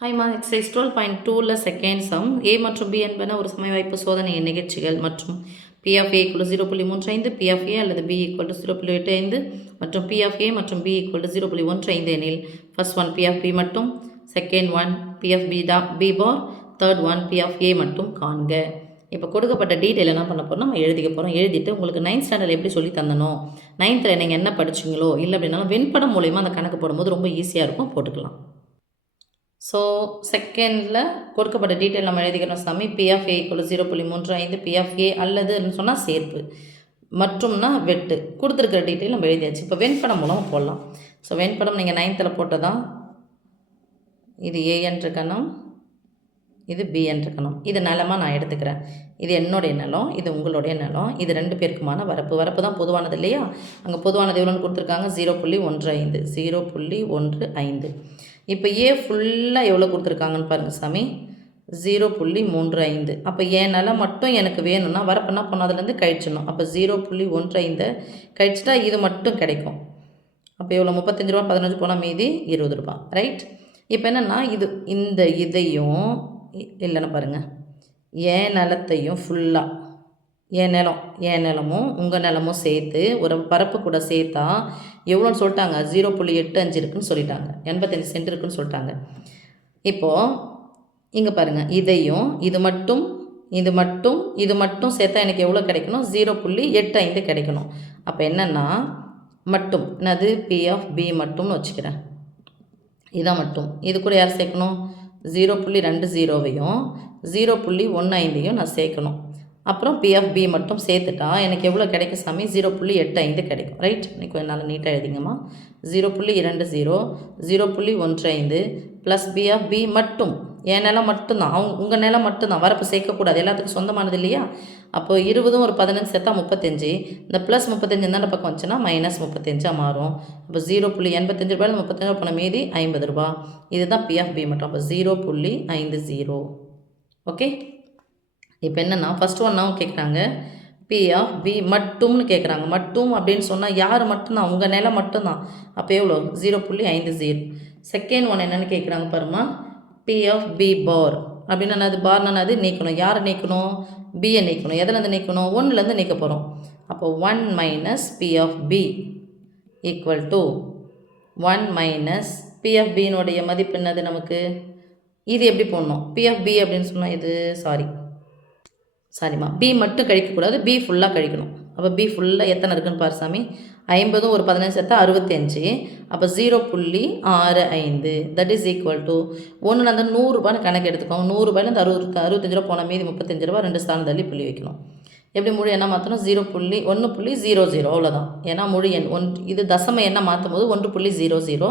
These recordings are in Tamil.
ஹைமா எக்ஸசைஸ் 12.2ல செகண்ட் சம் ஏ மற்றும் பி என்பன ஒரு சமவாய்ப்பு சோதனை நிகழ்ச்சிகள் மற்றும் P of A equal 0.35 P of A அல்லது பி ஈக்குவல் 0.85 மற்றும் பி ஆஃப் ஏ மற்றும் பி ஈக்குவல் 0.15 எனில் first one P of B மட்டும், second one P of B bar, third one P of A மட்டும் காண்க. இப்போ கொடுக்கப்பட்ட டீட்டெயில் என்ன பண்ண போகிறோம், நம்ம எழுதிக்க போகிறோம். எழுதிட்டு உங்களுக்கு 9th ஸ்டாண்டர்ட் எப்படி சொல்லி தந்தனோ, 9th நீங்கள் என்ன படிச்சிங்களோ இல்லை அப்படின்னாலும் வெண்படம் மூலயமா அந்த கணக்கு போடும்போது ரொம்ப ஈஸியாக இருக்கும், போட்டுக்கலாம். ஸோ செகண்டில் கொடுக்கப்பட்ட டீட்டெயில் நம்ம எழுதிக்கிறோம் சாமி. P of A equal 0.35 P of A அல்லதுன்னு சொன்னால் சேர்ப்பு, மற்றும்னா வெட்டு. கொடுத்துருக்கிற டீட்டெயில் நம்ம எழுதியாச்சு. இப்போ வெண்படம் மூலம் போடலாம். ஸோ வெண்படம் நீங்கள் 9th போட்டதான். இது ஏ என்ற கணம், இது பி என்ற கணம். இது நிலமாக நான் எடுத்துக்கிறேன். இது என்னுடைய நிலம், இது உங்களுடைய நிலம். இது 2 பேருக்குமான வரப்பு தான் பொதுவானது இல்லையா? அங்கே பொதுவானது எவ்வளோன்னு கொடுத்துருக்காங்க, 0.15 0.15. இப்போ ஏ ஃபுல்லாக எவ்வளோ கொடுத்துருக்காங்கன்னு பாருங்கள் சாமி, 0.35. அப்போ என் நிலம் மட்டும் எனக்கு வேணும்னா வரப்பு என்ன பண்ணணும், அதுலேருந்து கழிச்சிடணும். அப்போ 0.15 கழிச்சிட்டா இது மட்டும் கிடைக்கும். அப்போ எவ்வளோ, 35 ரூபா, 15 போனால் மீதி 20 ரூபா, ரைட்? இப்போ என்னென்னா இந்த இதையும் இல்லைன்னு பாருங்கள், என் நிலத்தையும் ஃபுல்லாக என் நிலமும் உங்கள் நிலமும் சேர்த்து ஒரு பரப்பு கூட சேர்த்தா எவ்வளோன்னு சொல்லிட்டாங்க, 0.85 இருக்குன்னு சொல்லிட்டாங்க, 85 சென்ட் இருக்குன்னு சொல்லிட்டாங்க. இப்போது இங்கே பாருங்கள், இதையும் இது மட்டும் சேர்த்தா எனக்கு எவ்வளோ கிடைக்கணும், 0.85 கிடைக்கணும். அப்போ என்னென்னா மட்டும் என்னது, பி ஆஃப் பி மட்டும்னு வச்சுக்கிறேன். இதான் மட்டும். இது கூட யார் சேர்க்கணும், 0.20வையும் 0.15ஐயும் நான் சேர்க்கணும். அப்புறம் பி ஆஃப் பி மட்டும் சேர்த்துட்டா எனக்கு எவ்வளோ கிடைக்கும் சாமி, 0.85 கிடைக்கும், ரைட்? இன்னைக்கு என்னால் நீட்டாக எழுதிங்கம்மா. 0.20 0.15 ப்ளஸ் பி ஆஃப் பி மட்டும், என் நிலம் மட்டும்தான், உங்கள் நிலம் மட்டும்தான், வரப்பு சேர்க்கக்கூடாது, எல்லாத்துக்கும் சொந்தமானது இல்லையா? அப்போது 20 ஒரு 15 சேர்த்தா 35. இந்த ப்ளஸ் 35 என்னென்ன பக்கம் வந்துச்சுன்னா மைனஸ் 35 மாறும். அப்போ 0.85 ரூபாயில் 35 ரூபா போன மீதி 50 ரூபா. இதுதான் பி ஆஃப் பி மட்டும். அப்போ 0.50. ஓகே. இப்போ என்னென்னா ஃபஸ்ட் ஒன்னாவும் கேட்குறாங்க, பி ஆஃப் பி மட்டும்னு கேட்குறாங்க. மட்டும் அப்படின்னு சொன்னால் யார் மட்டும்தான், உங்கள் நிலம் மட்டும்தான். அப்போ எவ்வளோ, 0.50. செகண்ட் ஒன் என்னென்னு கேட்குறாங்க பாருமா, பி ஆஃப் பி பார் அப்படின்னா அது பார்னா அது நீக்கணும். யாரை நீக்கணும், பியை நீக்கணும். எதுலேருந்து நீக்கணும், 1லேருந்து நீக்க போகிறோம். அப்போ 1 minus P of B equal to 1 minus P of பியினுடைய மதிப்பு என்னது நமக்கு, இது எப்படி போடணும், பி ஆஃப் பி அப்படின்னு சொன்னால் இது சாரிம்மா, பி மட்டும் கழிக்கக்கூடாது, பி ஃபுல்லாக கழிக்கணும். அப்போ பி ஃபுல்லாக எத்தனை இருக்குன்னு பாரு சாமி, 50 ஒரு 15 சேர்த்தா 65. அப்போ 0.65 தட் இஸ் ஈக்குவல் டு 1 அந்த 100 ரூபான்னு கணக்கு எடுத்துக்கோங்க. 100 ரூபாயிலேருந்து 65 ரூபா போன மீதி 35 ரூபா, 2 ஸ்தானம் தள்ளி புள்ளி வைக்கணும். எப்படி முழு எண்ணை மாற்றணும், 1.00 அவ்வளோதான். ஏன்னா முழு எண் இது தசம எண்ணை மாற்றும் போது 1.00.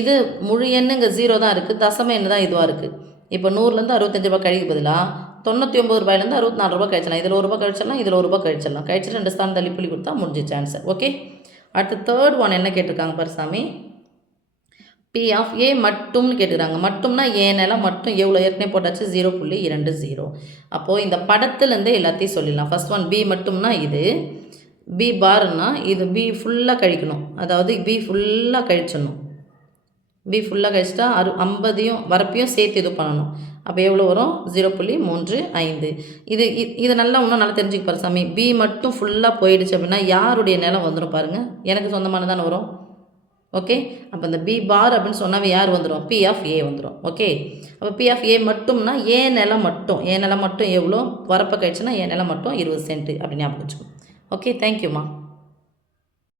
இது முழு எண்ணுங்க 0 தான் இருக்குது, தசம எண்ணு தான் இதுவாக இருக்குது. இப்போ 100லேருந்து 65 ரூபா கழிக்க பதிலாக 99 ரூபாயிலேருந்து 64 ரூபா கழிச்சலாம். இதில் 1 ரூபா கழிச்சிடலாம், இதில் 1 ரூபா கழிச்சிடலாம். கழிச்சிட்டு 2 ஸ்தானம் தள்ளி புள்ளி கொடுத்தா முடிஞ்சிச்சு ஆன்சர். ஓகே. அடுத்து தேர்ட் ஒன் என்ன கேட்டிருக்காங்க பாரு சாமி, பி ஆஃப் ஏ மட்டும்னு கேட்டுக்கிறாங்க. மட்டும்னா ஏன் நிலம் மட்டும் எவ்வளோ, ஏற்கனவே போட்டாச்சு 0.20. அப்போது இந்த படத்துலேருந்து எல்லாத்தையும் சொல்லிடலாம். ஃபஸ்ட் ஒன் பி மட்டும்னா இது, பி பார்னா இது, பி ஃபுல்லாக கழிக்கணும், அதாவது பி ஃபுல்லாக கழிச்சிடணும். பி ஃபுல்லாக கழிச்சிட்டா 50ஐயும் வரப்பையும் சேர்த்து இது பண்ணணும். அப்போ எவ்வளோ வரும், 0.35. இது நல்லா இன்னும் நல்லா தெரிஞ்சுக்க பாரு சாமி. பி மட்டும் ஃபுல்லாக போயிடுச்சு அப்படின்னா யாருடைய நிலம் வந்துடும் பாருங்கள், எனக்கு சொந்தமானதானே வரும். ஓகே. அப்போ இந்த பி பார் அப்படின்னு சொன்னாவே யார் வந்துடும், பி ஆஃப் ஏ வந்துடும். ஓகே. அப்போ பி ஆஃப் ஏ மட்டும்னா ஏன் நிலம் மட்டும் எவ்வளோ, வரப்பை கழிச்சுன்னா ஏன் நிலம் மட்டும் 20 சென்ட் அப்படின்னு ஞாபகம் வச்சுக்கணும். ஓகே, தேங்க்யூம்மா.